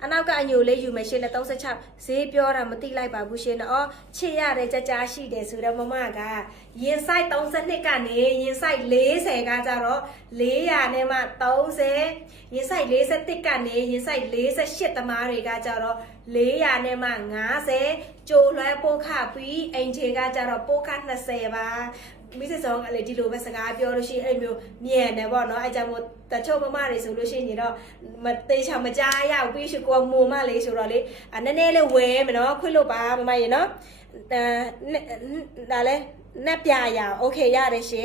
anh nào cả nhiều lấy dù mà xin là tông sẽ chào dễ biểu là một tí lại bảo bù xin nó chia ra để cha xí để sửa ra mà cả yên sai tông sẽ này cả này yên sai lấy sẽ cả ra đó lấy à này mà tông sẽ yên sai lấy sẽ tích cả này yên sai lấy sẽ shit tao mà rồi cả ra đó lấy à này mà ngã sẽ trôi lại po khả quý anh chơi cả ra đó po khát là sẽ và mấy cái song lại đi đồ về sài biểu rồi xí em nhiều nhẹ này bọn nó ai chả một ta cho mà để sửa rồi xí gì đó mà tây chào mà cha ya quý sự qua mua mà lấy sửa rồi đấy anh nên lấy về mà nó khuyên lô bà mà mày nó đã lấy nắp ya ok ya đấy xí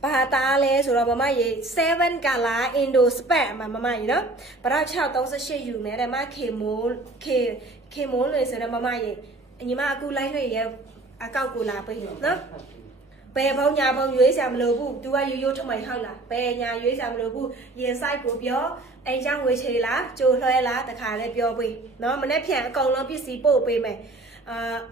bà ta lấy sửa rồi mà mày seven gala Indo spare mà mày đó bà đã chào tao sẽ shareอยู่này mà khi muốn lấy sửa rồi mà mày nhưng mà aku lấy rồi à cao cụ là bây đó bè bao nhà bao dưới xem lừa bu tôi ai vô trong mày hơi là bè nhà dưới xem lừa bu yên sai của bió anh trang với chơi lá chơi hơi lá ta khá là bió bì nó mà nếp phèn còn nó biết xí bộ bì mày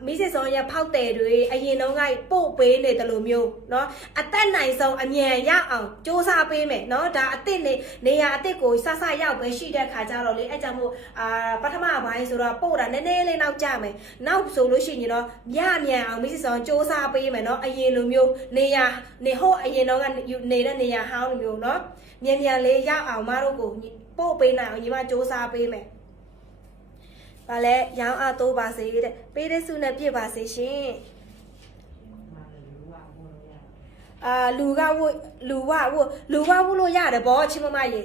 mỹ sẽ nói nhà phao tè rồi anh nhìn nó ngay bộ bì này ta lừa miêu nó tên này xong anh nhẹ nhá chỗ xa bì mày nó đã tên này này tên của xa xa nhau với suy ra khá ra rồi lấy anh trang một bắt thăm bài rồi bộ đã nè lên nào cha mày nào số lối suy như nó nhà mỹ sẽ nói chỗ xa bì mày nó anh nhìn lừa miêu này hộ anh nhìn nó này là này hao lừa miêu nó nhà lấy nhau mà đâu của bộ bì nào nhưng mà chỗ xa bì mày bà lẽ giáo tô bà sĩ đấy bây giờ xưa này biết bà sĩ xin lù qua vô lo ya đấy bỏ chim mà gì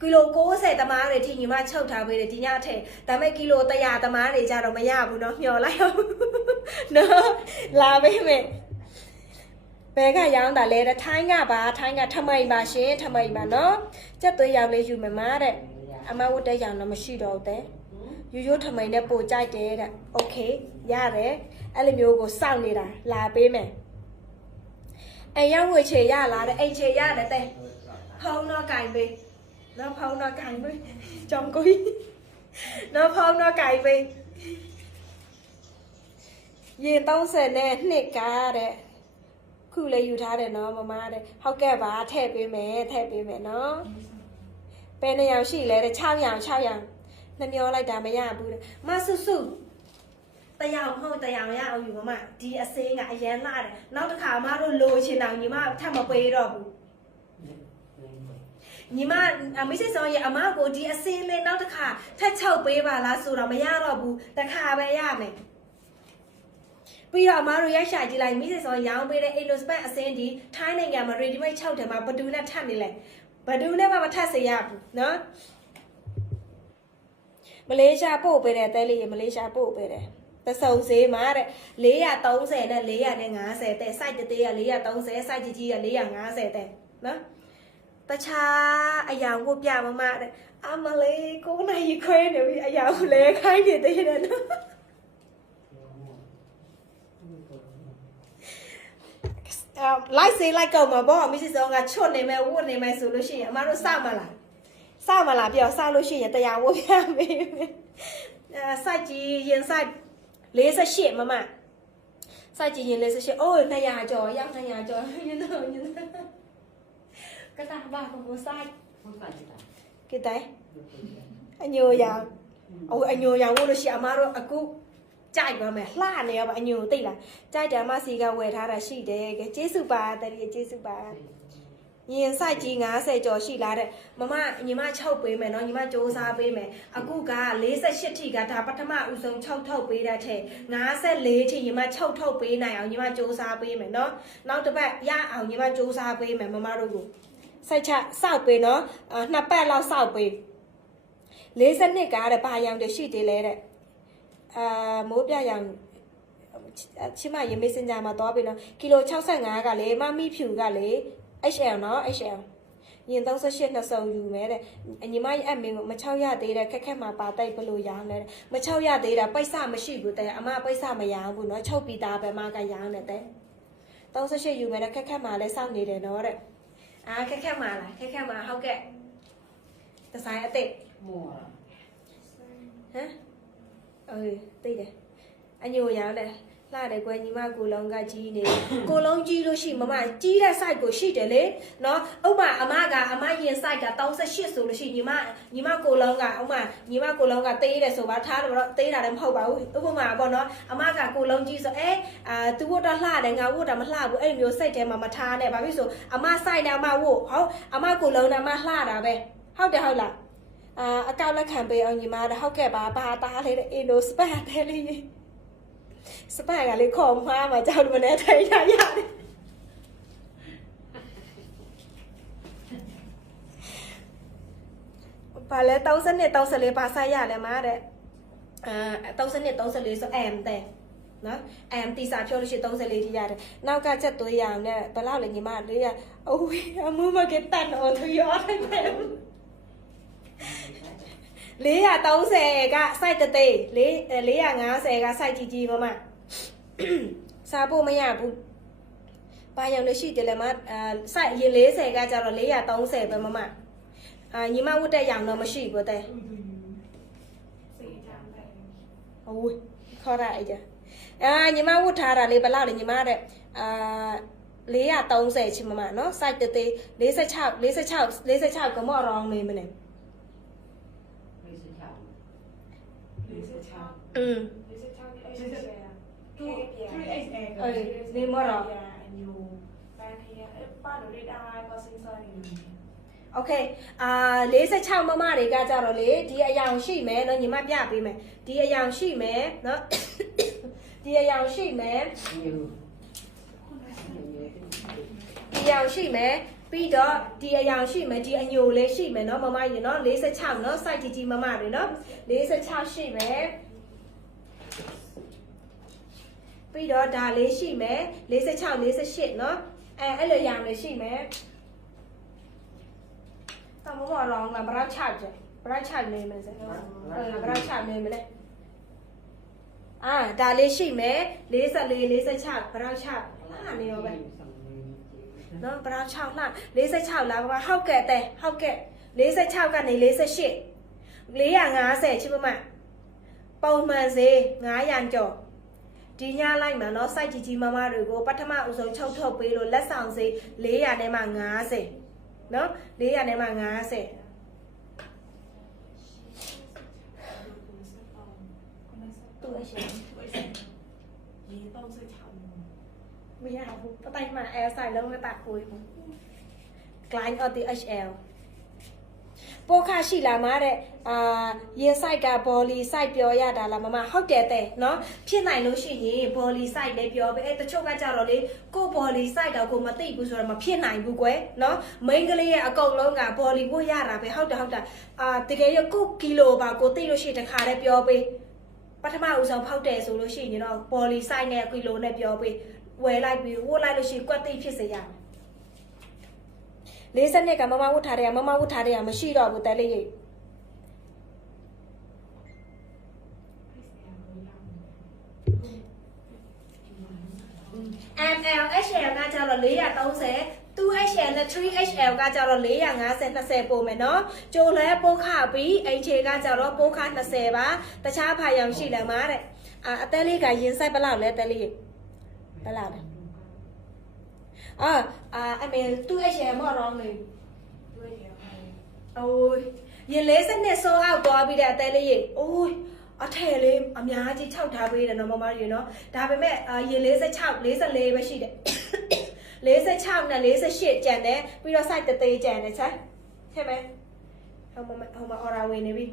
kilo cố sẽ tama để thì nhưng mà châu thảo về để thì nhà thể ta mấy kilo ta ya tama để ra rồi mà ya bu nó nhỏ lại không nó là mấy mẹ bé cái giáo đã lấy đã thay ngà tham bà xin tham bà nó chắc tôi giáo lấy dù mày má đấy mà vô đây giáo nó mà suy đồ thếยูทำไมเนี่ยปูใจเด็ดอ่ะโอเคย่าเลยอะไรမျိုးကိုစောင့်နေတာလာပေးမယ်ไอ้ยังဝေချေရလာတယ်အိမ်ချေရတယ်တဲ့ဖုံးတော့ကင်ပေးနော်ဖုံးတော့ကင်ပေးจอมกุยနော်ဖုံးတော့ကင်ပေးရင်30နဲ့နှစ်ကားတဲ့ခုလေးယူထားတယ်နော်မမတဲ့ဟုတ်ကဲ့ပါထည့်ပေးမယ်နော်ဘယ်နှစ်ယောက်ရှိလဲတဲ့6ယောက်နှမျောလိုက်တာမရဘူးမဆုတယောက်ဟုတ်တယောက်ရအောင်ယူမမဒီအစင်းကအရန်လာတယ်နောက်တစ်ခါမတို့လိုချင်အောင်ညီမထပ်မပေးတော့ဘူးညီမမရှိစောရအမကိုဒီအစင်းလေးနောက်တစ်ခါထပ်ချုပ်ပေးပါလားဆိုတော့မရတော့ဘူးတစ်ခါပဲရမယ်ပြီးတော့အမတို့ရိုက်ရှာကြည့်လိုက်မရှိစောရောင်းပေးတဲ့ Indospan အစင်းဒီထိုင်းနိုင်ငံမှာ ready made 6တယ်မှာဘဒူနဲ့ထပ်နေလဲဘဒူနဲ့မှမထပ်စေရဘူးနော်မလေးရှားပို့ပေးတယ်တဲလေးမလေးရှားပို့ပေးတယ်တဆုံဈေးမှာတဲ့430နဲ့450တဲ့ site တေးက430 site ကြီးက450တဲ့နော်တခြားအရာဝတ်ပြမမတဲ့အမလေး9နိုင်ခွဲနေပြီအရာကိုလဲခိုင်းနေသေးတယ်နော်လိုက်စေးလိုက်ကောက်မှာပေါ့မစ်စစ်ဆောင်ကချွတ်နေမယ်ဝတ်နေမယ်ဆိုလို့ရှိရင်အမတို့စောက်မလားပြောစောက်လို့ရှိရင်တရားဝတ်ပြမယ်စိုက်ကြီးရင်စိုက်48မမစိုက်ကြီးရင်48အိုး200ကျော်ရောက်200ကျော်ညနေကတာဘာကိုစိုက်ကိတဲ့အညိုရောင်အညိုရောင်ဝတ်လို့ရှိအမတို့အခုကြိုက်ပါမယ်လှနေရောအညိုသိလားကြိုက်တယ်မစီကဝယ်ထားတာရှိတယ်ကဲကျေးဇူးပါတတိကျေးဇူးပါရင်ဆိုင်ကြီး50ကျော်ရှိလားတဲ့မမညီမ6ပေးမယ်နော်ညီမစူးစမ်းပေးမယ်အခုက48ထိကဒါပထမဦးဆုံး6ထုတ်ပေးတဲ့ထဲ54ထိညီမ6ထုတ်ပေးနိုင်အောင်ညီမစူးစမ်းပေးမယ်နော်နောက်တစ်ပတ်ရအောင်ညီမစူးစမ်းပေးမယ်မမတို့ကိုစိုက်ချစောက်ပေးနော်2ပတ်လောက်စောက်ပေး42ကားတဲ့ဘာရောင်တရှိသေးလဲတဲ့မိုးပြရောင်ချစ်မရေမေးစင်ကြမှာတော့ပြီနော်ကီလို65ကလေမမီဖြူကလေHL နော် HL ရင်38နှစ်စုံယူမယ်တဲ့ညီမရဲ့အမေကိုမချောက်ရသေးတဲ့ခက်မှာပါတိုက်ဘလို့ရောင်းလဲမချောက်ရသေးတာပိတ်စမရှိဘူးတဲ့အမပိတ်စမရောင်းဘူးနော်ချုပ်ပြီးသားပဲမကရောင်းတယ်တဲ့38ယူမယ်တဲ့ခက်မှာလဲစောင့်နေတယ်နော်တဲ့ခက်မှာလားခက်မှာဟုတ်ကဲ့ဒီဇိုင်းအစ်မောဟမ်သိတယ်အညိုရောင်းတယ် လှတယ်ကွယ်ညီမကိုလုံးကကြီးနေကိုလုံးကြီးလို့ရှိမမကြီးတဲ့ site ကိုရှိတယ်လေနော်ဥပမာအမကအမရင် site က38ဆိုလို့ရှိညီမကိုလုံးကဥပမာညီမကိုလုံးကသေးတယ်ဆိုပါထားတယ်တော့သေးတာလည်းမဟုတ်ပါဘူးဥပမာပေါ့နော်အမကကိုလုံးကြီးဆိုသူဝတ်တော့လှတယ်ငါဝတ်တာမလှဘူးအဲ့မျိုးစိတ်ထဲမှာမထားနဲ့ဘာဖြစ်ဆိုအမ site နဲ့အမဝတ်ဟုတ်အမကိုလုံးနဲ့အမလှတာပဲဟုတ်တယ်ဟုတ်လားအကောက်လက်ခံပေးအောင်ညီမဟုတ်ကဲ့ပါဘာသားလေးအင်းတို့စပတ်တယ်လေစပတ်ကလေးခေါ်မှားမှာကြောက်လို့နဲ့ထိုင်ရရတယ်ပါလဲ32ပါဆိုင်ရလဲမှာတဲ့32ဆို M တဲ့နော် M တီစာဖြောလို့ရှိ34ထိရတယ်နောက်ကချက်သွေးရအောင်နဲ့ဘယ်လောက်လဲညီမလေးကအိုးအမမကတန်တော့သူရောတယ်430က site တသေး450က site ကြီးမမစားဖို့မရဘူးဘာရောက်လို့ရှိတယ်လဲမ site ရေ40ကကျတော့430ပဲမမညီမဝတ်တဲ့ရောင်တော့မရှိဘူးတဲ့အိုးခေါ်ရအဲ့ကြညီမဝတ်ထားတာလေးဘယ်လောက်လဲညီမတဲ့430ချင်မမနော် site တသေး46ကမော့ရောင်းနေမလဲနေမရောโอเค46မမတွေကကြတော့လေဒီအယောင်ရှိမယ်เนาะညီမပြပေးမယ်ဒီအယောင်ရှိမယ်เนาะဒီအယောင်ရှိမယ်ဒီအယောင်ရှိမယ်ပြီးတော့ဒီအယောင်ရှိမယ်ဒီအညိုလေးရှိမယ်เนาะမမကြီးเนาะ46เนาะ site ကြီးမမတွေเนาะ46ရှိမယ်ပြီးတော့ဒါလေးရှိမယ်46 48เนาะအဲ့လိုရောင်လေးရှိမယ်တော့မမရောင်းလာဘရာချကြဘရာချနေမယ်စဘရာချနေမလဲဒါလေးရှိမယ်44 46ဘရာချလှနေရောပဲနော်ဘရာချလှ46လားဘာဟုတ်ကဲ့တဲ့ဟုတ်ကဲ့46ကနေ48 450ချစ်မမပုံမှန်ဈေး900ကျော်ဒီညလိုက်မှာเนาะ site ကြီးမမတွေကိုပထမအဆုံးချုပ်ထုတ်ပေးလို့လက်ဆောင်စေး400နဲ့မှ50เนาะ400နဲ့မှ50တူအရှင်ရေတော့စိတ်ချောင်းမရဘူးပတိုင်မှာ L ဆိုင်လုံးဝပကိုဘူး client of the HL ပိုခါရှိလာမှာတဲ့ရင် site က body site ပြောရတာလားမမဟုတ်တယ်တဲ့เนาะဖြစ်နိုင်လို့ရှိရင် body site လည်းပြောပဲတချို့ကကြတော့လေကို body site တော့ကိုမသိဘူးဆိုတော့မဖြစ်နိုင်ဘူးကွယ်เนาะ main ကလေးရဲ့အကုန်လုံးက body ပို့ရတာပဲဟုတ်တယ်တကယ်ရကိုကီလိုပါကိုသိလို့ရှိရင်တခါတည်းပြောပေးပထမဦးဆုံးဖောက်တယ်ဆိုလို့ရှိရင်တော့ body site နဲ့ကီလိုနဲ့ပြောပေးဝယ်လိုက်ပြီးဝတ်လိုက်လို့ရှိရင်ကွက်သိဖြစ်စေရမယ်40နှစ်ကမမဝတ်ထားတယ်မရှိတော့ဘူးတဲလေးရိတ်ML HL ကကြတော့430 2HL နဲ့ 3HL ကကြတော့450 20ပို့မယ်နော်ကြိုလဲပို့ခပြီးအိမ်ချေကကြတော့ပို့ခ20ပါတခြားဖာရောင်ရှိလဲမှာတဲ့အတဲလေးကရင်ဆိုင်ဘလောက်လဲတဲလေးဘလောက်လဲအမေ 2HL မော်ရောင်းနေအိုးရင်40နှစ်ဆိုအောက်သွားပြီးတဲ့အတဲလေးရေအိုးအထည်လေးအများကြီးခြောက်ထားပေးတယ်နော်မမကြီးနော်ဒါပေမဲ့ရေ46 44ပဲရှိတယ်46နဲ့48ကျန်တယ်ပြီးတော့ site တသေးကျန်တယ်ချက်ထည့်မယ်ဟိုမှာ order ဝင်နေပြီ